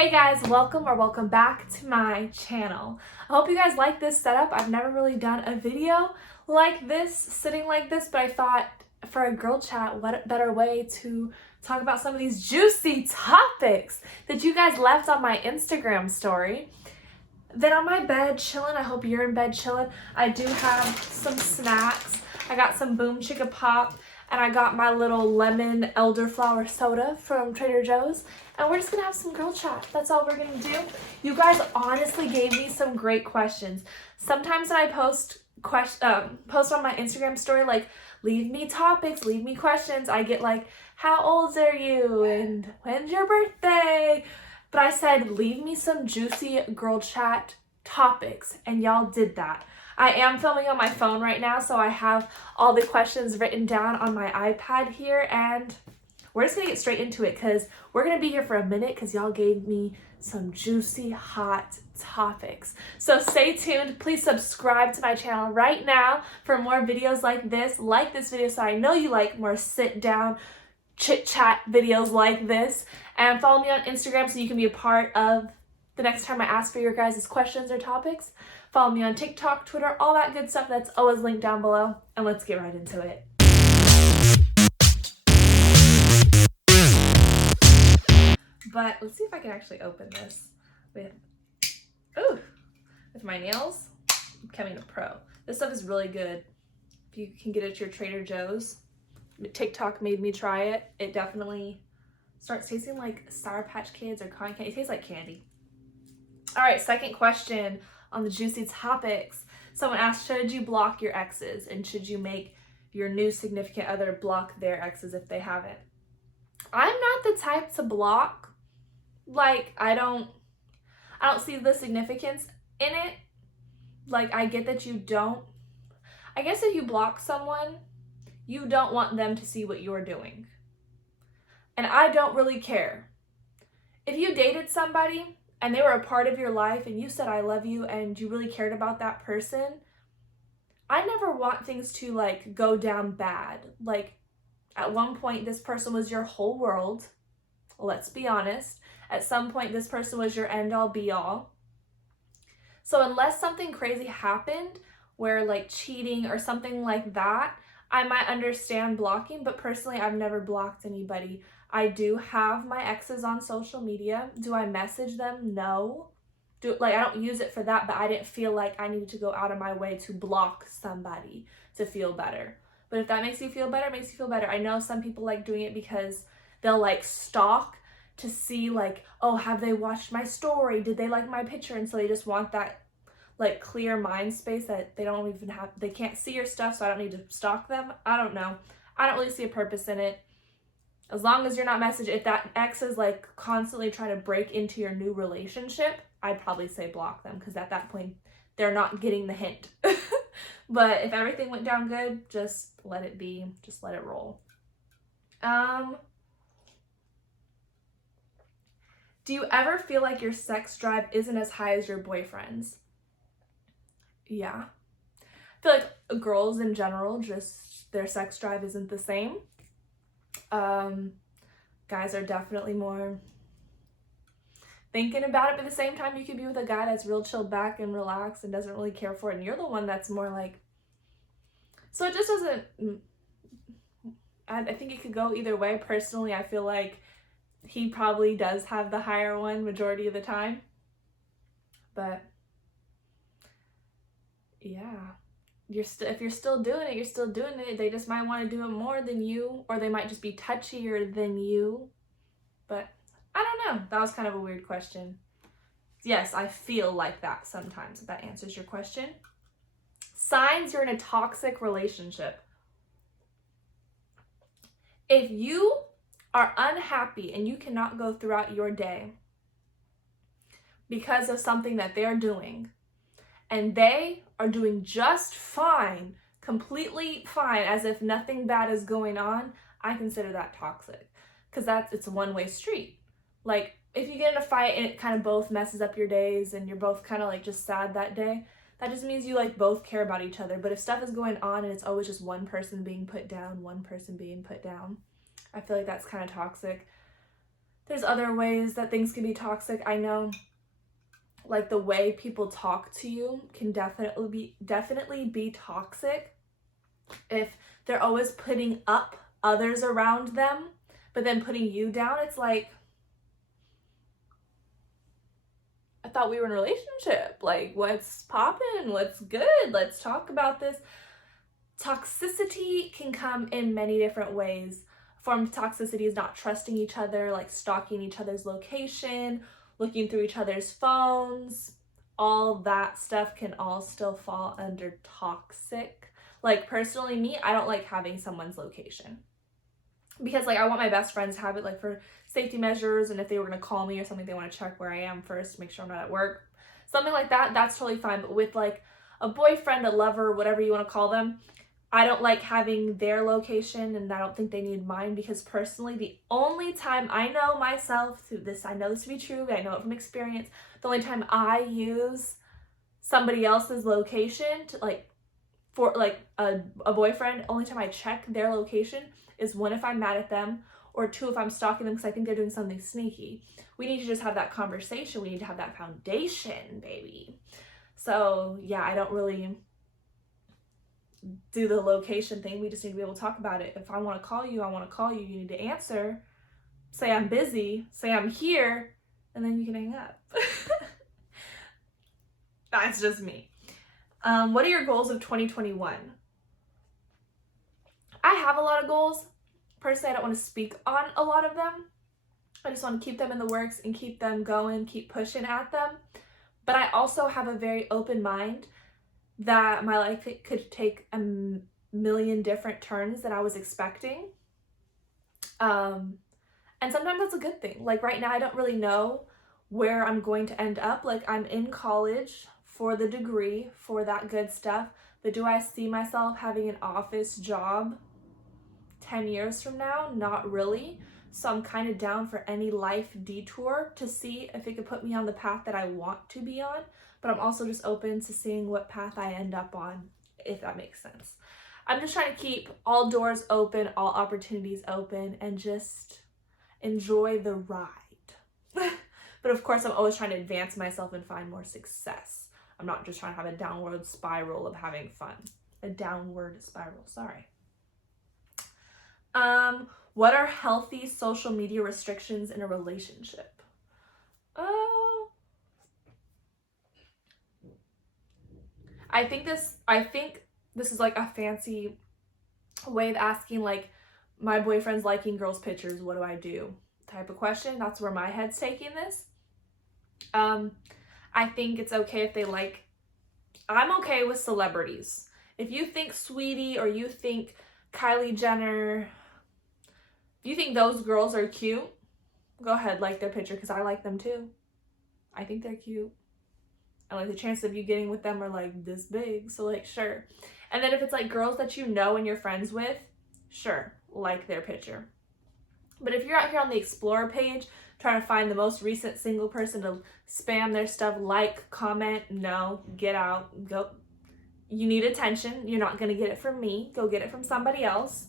Hey guys, welcome back to my channel. I hope you guys like this setup. I've never really done a video like this, sitting like this, but I thought for a girl chat, what better way to talk about some of these juicy topics that you guys left on my Instagram story. Then on my bed chilling, I hope you're in bed chilling. I do have some snacks. I got some Boom Chicka Pop, and I got my little lemon elderflower soda from Trader Joe's. And we're just gonna have some girl chat. That's all we're gonna do. You guys honestly gave me some great questions. Sometimes when I post on my Instagram story, like, leave me topics, leave me questions, I get like, how old are you? And when's your birthday? But I said, leave me some juicy girl chat topics, and y'all did that. I am filming on my phone right now, so I have all the questions written down on my iPad here, and we're just gonna get straight into it because we're gonna be here for a minute because y'all gave me some juicy, hot topics. So stay tuned. Please subscribe to my channel right now for more videos like this. Like this video so I know you like more sit down, chit chat videos like this, and follow me on Instagram so you can be a part of the next time I ask for your guys' questions or topics. Follow me on Tik Tok, Twitter, all that good stuff. That's always linked down below. And let's get right into it. But let's see if I can actually open this with my nails. I'm becoming a pro. This stuff is really good. If you can get it at your Trader Joe's. TikTok made me try it. It definitely starts tasting like Sour Patch Kids or cotton candy. It tastes like candy. All right, second question on the juicy topics. Someone asked, should you block your exes, and should you make your new significant other block their exes if they haven't? I'm not the type to block. Like, I don't see the significance in it. Like, I get that you don't. I guess if you block someone, you don't want them to see what you're doing. And I don't really care. If you dated somebody and they were a part of your life and you said I love you and you really cared about that person, I never want things to like go down bad. Like, at one point this person was your whole world. Let's be honest. At some point this person was your end all be all. So unless something crazy happened where like cheating or something like that, I might understand blocking, but personally I've never blocked anybody. I do have my exes on social media. Do I message them? No. I don't use it for that, but I didn't feel like I needed to go out of my way to block somebody to feel better. But if that makes you feel better, it makes you feel better. I know some people like doing it because they'll like stalk to see like, oh, have they watched my story? Did they like my picture? And so they just want that like clear mind space that they don't even have, they can't see your stuff, so I don't need to stalk them. I don't know. I don't really see a purpose in it. As long as you're not messaging, if that ex is like constantly trying to break into your new relationship, I'd probably say block them, because at that point they're not getting the hint. But if everything went down good, just let it be, just let it roll. Do you ever feel like your sex drive isn't as high as your boyfriend's? Yeah. I feel like girls in general, just their sex drive isn't the same. Guys are definitely more thinking about it, but at the same time you could be with a guy that's real chilled back and relaxed and doesn't really care for it, and you're the one that's more like, so it just doesn't, I think it could go either way. Personally, I feel like he probably does have the higher one majority of the time, but yeah, if you're still doing it, you're still doing it. They just might want to do it more than you, or they might just be touchier than you. But I don't know. That was kind of a weird question. Yes, I feel like that sometimes, if that answers your question. Signs you're in a toxic relationship. If you are unhappy and you cannot go throughout your day because of something that they're doing, and they are doing just fine, completely fine, as if nothing bad is going on, I consider that toxic, because it's a one-way street. Like, if you get in a fight and it kind of both messes up your days and you're both kind of like just sad that day, that just means you like both care about each other. But if stuff is going on and it's always just one person being put down, I feel like that's kind of toxic. there's other ways that things can be toxic. I know, like, the way people talk to you can definitely be toxic if they're always putting up others around them, but then putting you down. It's like, I thought we were in a relationship. Like, what's poppin'? What's good? Let's talk about this. Toxicity can come in many different ways. A form of toxicity is not trusting each other, like stalking each other's location, looking through each other's phones. All that stuff can all still fall under toxic. Like, personally, me, I don't like having someone's location. Because, like, I want my best friends to have it, like, for safety measures, and if they were going to call me or something, they want to check where I am first to make sure I'm not at work. Something like that, that's totally fine. But with, like, a boyfriend, a lover, whatever you want to call them, I don't like having their location, and I don't think they need mine, because personally, the only time I know myself, through this, I know this to be true, I know it from experience, the only time I use somebody else's location to, like, for, like, a boyfriend, only time I check their location is one, if I'm mad at them, or two, if I'm stalking them because I think they're doing something sneaky. We need to just have that conversation. We need to have that foundation, baby. So, yeah, I don't really do the location thing. We just need to be able to talk about it. If I want to call you, I want to call you. You need to answer. Say I'm busy. Say I'm here. And then you can hang up. That's just me. What are your goals of 2021? I have a lot of goals. Personally, I don't want to speak on a lot of them. I just want to keep them in the works and keep them going, keep pushing at them. But I also have a very open mind that my life could take a million different turns that I was expecting. And sometimes that's a good thing. Like, right now, I don't really know where I'm going to end up. Like, I'm in college for the degree, for that good stuff. But do I see myself having an office job 10 years from now? Not really. So I'm kind of down for any life detour to see if it could put me on the path that I want to be on. But I'm also just open to seeing what path I end up on, if that makes sense. I'm just trying to keep all doors open, all opportunities open, and just enjoy the ride. But of course, I'm always trying to advance myself and find more success. I'm not just trying to have a downward spiral of having fun. A downward spiral, sorry. What are healthy social media restrictions in a relationship? I think this is like a fancy way of asking, like, my boyfriend's liking girls' pictures, what do I do? Type of question. That's where my head's taking this. I think it's okay if they like, I'm okay with celebrities. If you think Sweetie or you think Kylie Jenner, if you think those girls are cute, go ahead, like their picture, because I like them too. I think they're cute. And, like, the chances of you getting with them are, like, this big. So, like, sure. And then if it's, like, girls that you know and you're friends with, sure, like their picture. But if you're out here on the Explore page trying to find the most recent single person to spam their stuff, like, comment, no, get out, go. You need attention. You're not going to get it from me. Go get it from somebody else.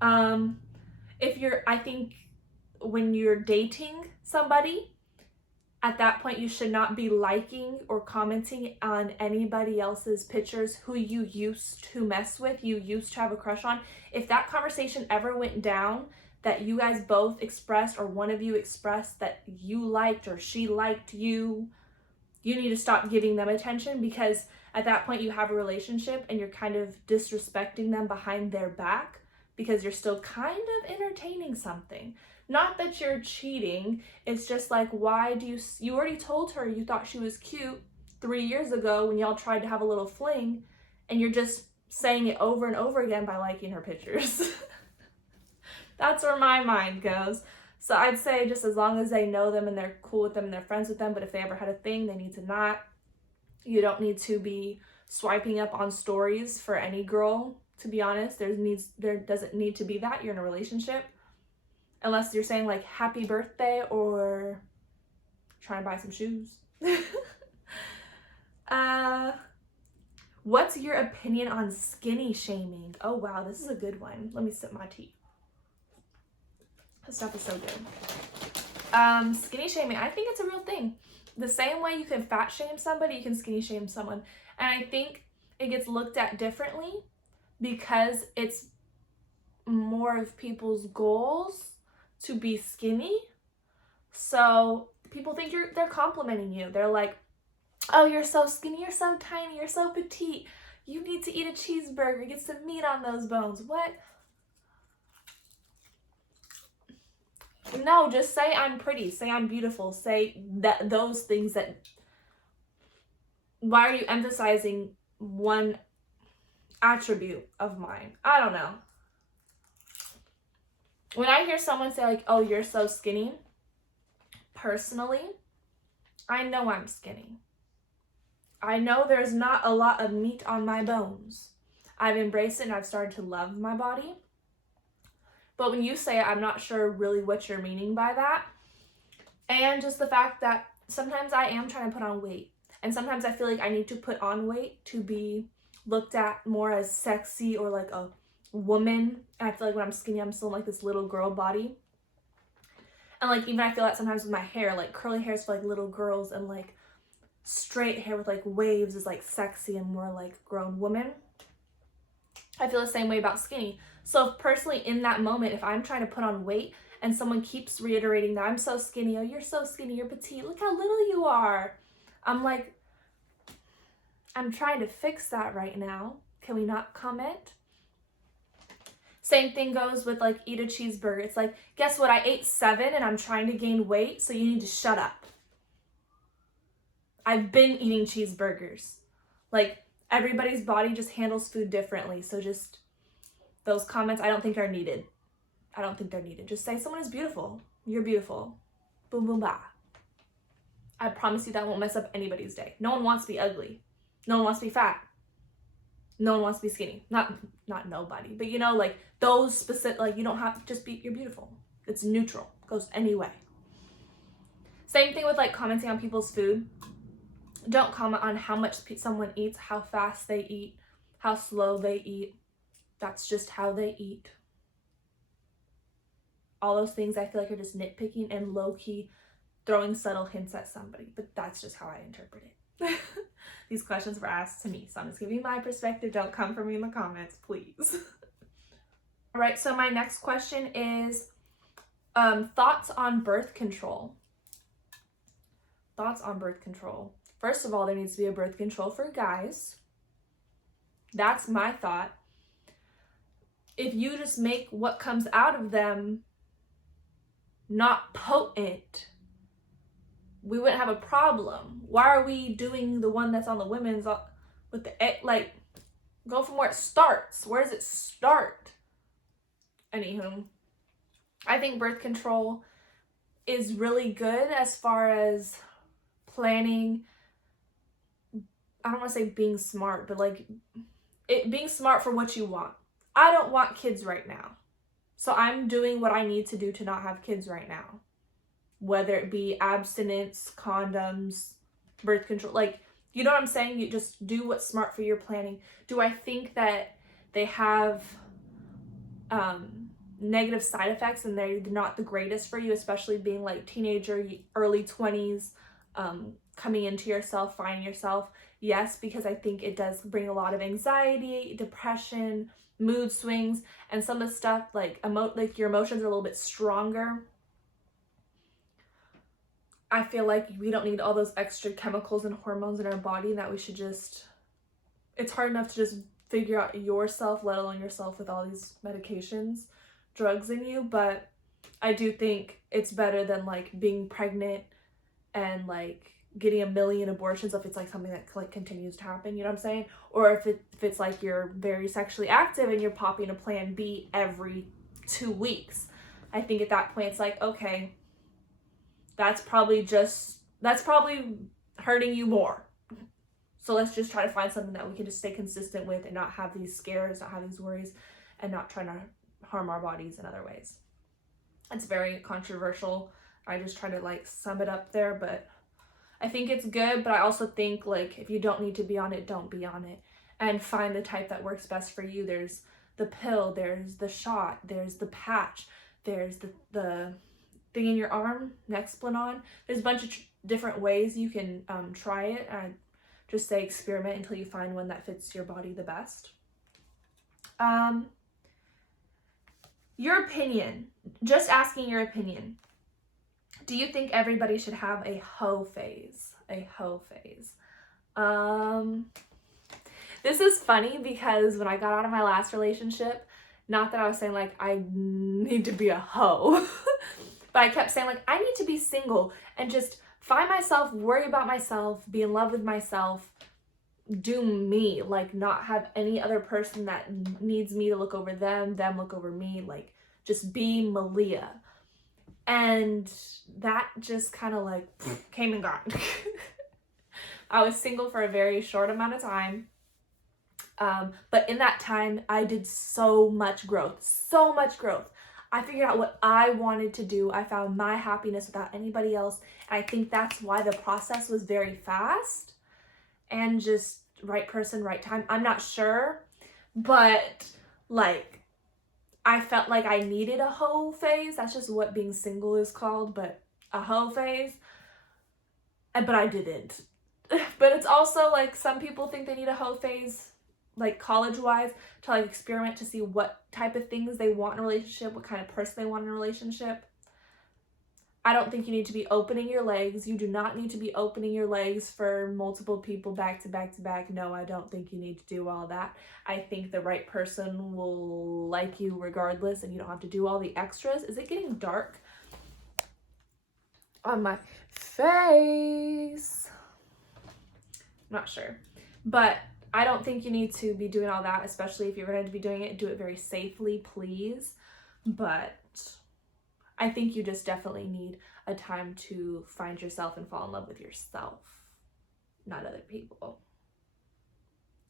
I think when you're dating somebody, at that point, you should not be liking or commenting on anybody else's pictures who you used to mess with, you used to have a crush on. If that conversation ever went down that you guys both expressed, or one of you expressed that you liked or she liked you, you need to stop giving them attention, because at that point you have a relationship and you're kind of disrespecting them behind their back because you're still kind of entertaining something. Not that you're cheating, it's just like, why do you already told her you thought she was cute 3 years ago when y'all tried to have a little fling, and you're just saying it over and over again by liking her pictures. That's where my mind goes. So I'd say just as long as they know them and they're cool with them and they're friends with them, but if they ever had a thing, they need to not. You don't need to be swiping up on stories for any girl, to be honest. There doesn't need to be that. You're in a relationship. Unless you're saying, like, happy birthday or trying to buy some shoes. What's your opinion on skinny shaming? Oh, wow, this is a good one. Let me sip my tea. This stuff is so good. Skinny shaming, I think it's a real thing. The same way you can fat shame somebody, you can skinny shame someone. And I think it gets looked at differently because it's more of people's goals to be skinny. So people think they're complimenting you. They're like, oh, you're so skinny, you're so tiny, you're so petite. You need to eat a cheeseburger, get some meat on those bones. What? No, just say I'm pretty, say I'm beautiful, say that those things that, why are you emphasizing one attribute of mine? I don't know. When I hear someone say like, oh, you're so skinny, personally, I know I'm skinny. I know there's not a lot of meat on my bones. I've embraced it and I've started to love my body. But when you say it, I'm not sure really what you're meaning by that. And just the fact that sometimes I am trying to put on weight. And sometimes I feel like I need to put on weight to be looked at more as sexy or like a woman. And I feel like when I'm skinny, I'm still in like this little girl body. And like even I feel that sometimes with my hair, like curly hair is for like little girls and like straight hair with like waves is like sexy and more like grown woman. I feel the same way about skinny. So if personally in that moment, if I'm trying to put on weight and someone keeps reiterating that I'm so skinny, oh, you're so skinny, you're petite, look how little you are. I'm like, I'm trying to fix that right now. Can we not comment? Same thing goes with like eat a cheeseburger. It's like, guess what? I ate 7 and I'm trying to gain weight, so you need to shut up. I've been eating cheeseburgers. Like everybody's body just handles food differently. So just those comments I don't think are needed. I don't think they're needed. Just say someone is beautiful. You're beautiful. Boom, boom, bah. I promise you that won't mess up anybody's day. No one wants to be ugly. No one wants to be fat. No one wants to be skinny. Not nobody. But you know, like those specific, like you don't have to just be, you're beautiful. It's neutral. It goes any way. Same thing with like commenting on people's food. Don't comment on how much someone eats, how fast they eat, how slow they eat. That's just how they eat. All those things I feel like are just nitpicking and low-key throwing subtle hints at somebody. But that's just how I interpret it. These questions were asked to me, so I'm just giving my perspective. Don't come for me in the comments, please. All right, so my next question is thoughts on birth control. Thoughts on birth control. First of all, there needs to be a birth control for guys. That's my thought. If you just make what comes out of them not potent, we wouldn't have a problem. Why are we doing the one that's on the women's with the egg? Like, go from where it starts. Where does it start? Anywho, I think birth control is really good as far as planning. I don't want to say being smart, but like being smart for what you want. I don't want kids right now. So I'm doing what I need to do to not have kids right now. Whether it be abstinence, condoms, birth control, like, you know what I'm saying? You just do what's smart for your planning. Do I think that they have negative side effects and they're not the greatest for you, especially being like teenager, early 20s, coming into yourself, finding yourself? Yes, because I think it does bring a lot of anxiety, depression, mood swings, and some of the stuff like your emotions are a little bit stronger. I feel like we don't need all those extra chemicals and hormones in our body, and that we should just, it's hard enough to just figure out yourself, let alone yourself with all these medications, drugs in you. But I do think it's better than like being pregnant and like getting a million abortions if it's like something that like continues to happen, you know what I'm saying? Or if it's like you're very sexually active and you're popping a plan B every 2 weeks. I think at that point it's like, okay, that's probably hurting you more. So let's just try to find something that we can just stay consistent with and not have these scares, not have these worries, and not try to harm our bodies in other ways. It's very controversial. I just try to like sum it up there, but I think it's good. But I also think like if you don't need to be on it, don't be on it, and find the type that works best for you. There's the pill, there's the shot, there's the patch, there's the thing in your arm, neck split-on. There's a bunch of different ways you can try it. I just say experiment until you find one that fits your body the best. Your opinion, just asking your opinion. Do you think everybody should have a hoe phase? A hoe phase. This is funny because when I got out of my last relationship, not that I was saying like I need to be a hoe, but I kept saying like I need to be single and just find myself, worry about myself, be in love with myself, do me, like not have any other person that needs me to look over them look over me, like just be Malia. And that just kind of like came and gone. I was single for a very short amount of time. But in that time, I did so much growth. I figured out what I wanted to do. I found my happiness without anybody else. And I think that's why the process was very fast and just right person, right time. I'm not sure, but like I felt like I needed a hoe phase. That's just what being single is called, but a hoe phase. But I didn't. But it's also like some people think they need a hoe phase, like college-wise, to like experiment to see what type of things they want in a relationship, what kind of person they want in a relationship. I don't think you need to be opening your legs. You do not need to be opening your legs for multiple people back to back to back. No, I don't think you need to do all that. I think the right person will like you regardless, and you don't have to do all the extras. Is it getting dark on my face? I'm not sure. But I don't think you need to be doing all that, especially if you're going to be doing it. Do it very safely, please. But I think you just definitely need a time to find yourself and fall in love with yourself, not other people.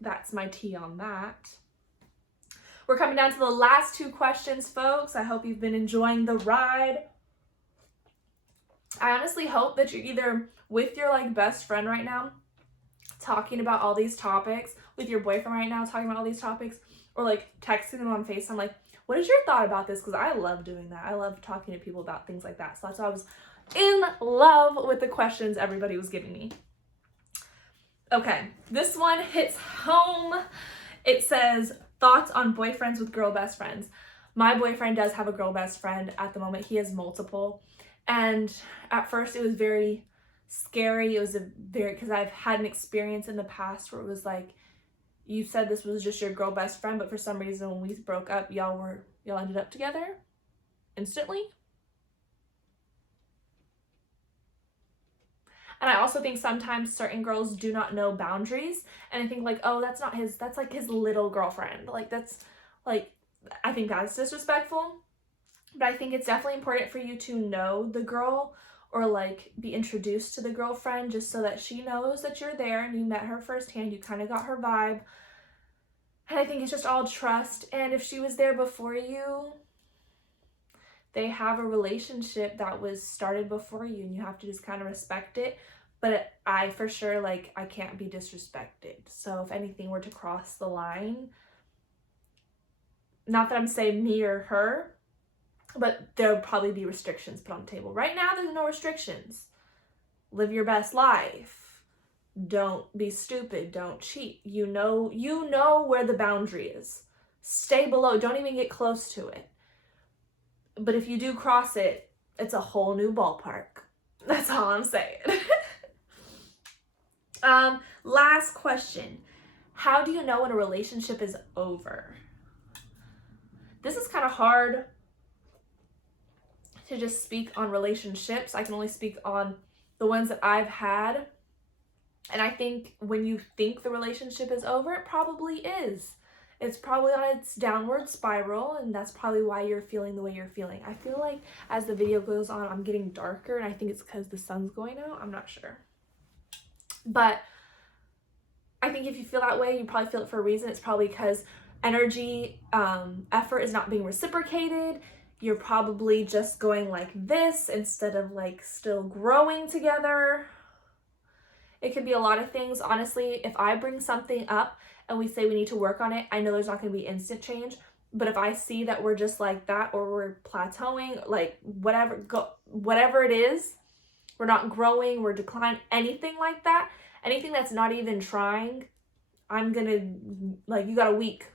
That's my tea on that. We're coming down to the last two questions, folks. I hope you've been enjoying the ride. I honestly hope that you're either with your like best friend right now, talking about all these topics, with your boyfriend right now, talking about all these topics, or like texting them on FaceTime, like, what is your thought about this? Because I love doing that. I love talking to people about things like that. So that's why I was in love with the questions everybody was giving me. Okay, this one hits home. It says, thoughts on boyfriends with girl best friends. My boyfriend does have a girl best friend at the moment. He has multiple. And at first it was very scary. It was because I've had an experience in the past where it was like, you said this was just your girl best friend, but for some reason when we broke up, y'all ended up together instantly. And I also think sometimes certain girls do not know boundaries, and I think like, oh, that's like his little girlfriend. Like that's like, I think that's disrespectful. But I think it's definitely important for you to know the girl, or like be introduced to the girlfriend, just so that she knows that you're there and you met her firsthand, you kind of got her vibe. And I think it's just all trust. And if she was there before you, they have a relationship that was started before you, and you have to just kind of respect it. But I for sure, like, I can't be disrespected. So if anything were to cross the line, not that I'm saying me or her, but there'll probably be restrictions put on the table. Right now, there's no restrictions. Live your best life. Don't be stupid. Don't cheat. You know where the boundary is. Stay below. Don't even get close to it. But if you do cross it, it's a whole new ballpark. That's all I'm saying. Last question. How do you know when a relationship is over? This is kind of hard to just speak on relationships. I can only speak on the ones that I've had. And I think when you think the relationship is over, it probably is. It's probably on its downward spiral, and that's probably why you're feeling the way you're feeling. I feel like as the video goes on, I'm getting darker, and I think it's because the sun's going out. I'm not sure. But I think if you feel that way, you probably feel it for a reason. It's probably because energy, effort is not being reciprocated. You're probably just going like this instead of like still growing together. It could be a lot of things. Honestly, if I bring something up and we say we need to work on it, I know there's not going to be instant change, But if I see that we're just like that, or we're plateauing, like whatever it is, we're not growing, we're declining, anything like that, anything that's not even trying, I'm gonna, like, you got a week.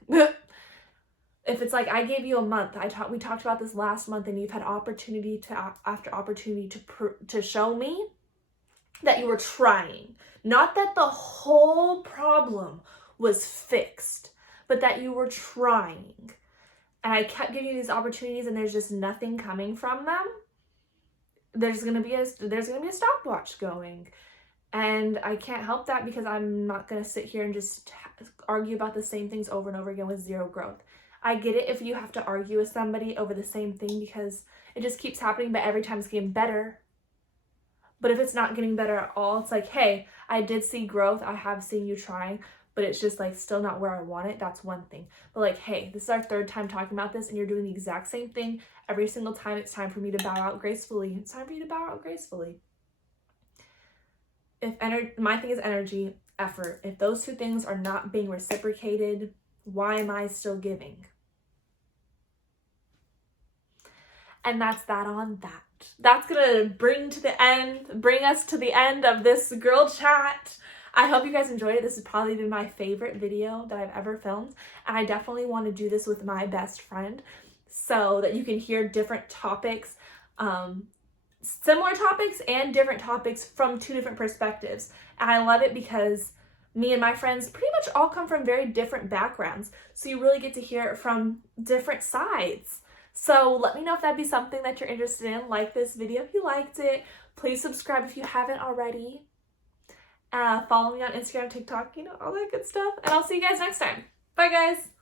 If it's like, I gave you a month, we talked about this last month, and you've had opportunity after opportunity to show me that you were trying. Not that the whole problem was fixed, but that you were trying. And I kept giving you these opportunities, and there's just nothing coming from them. There's gonna be a stopwatch going. And I can't help that, because I'm not gonna sit here and just argue about the same things over and over again with zero growth. I get it if you have to argue with somebody over the same thing because it just keeps happening, but every time it's getting better. But if it's not getting better at all, it's like, hey, I did see growth, I have seen you trying, but it's just like still not where I want it. That's one thing. But like, hey, this is our third time talking about this, and you're doing the exact same thing every single time. It's time for me to bow out gracefully. It's time for you to bow out gracefully. My thing is energy, effort. If those two things are not being reciprocated, why am I still giving? And that's that on that. That's gonna bring us to the end of this girl chat. I hope you guys enjoyed it. This has probably been my favorite video that I've ever filmed. And I definitely want to do this with my best friend so that you can hear different topics, similar topics and different topics from two different perspectives. And I love it because me and my friends pretty much all come from very different backgrounds. So you really get to hear it from different sides. So let me know if that'd be something that you're interested in. Like this video if you liked it. Please subscribe if you haven't already. Follow me on Instagram, TikTok, all that good stuff. And I'll see you guys next time. Bye, guys.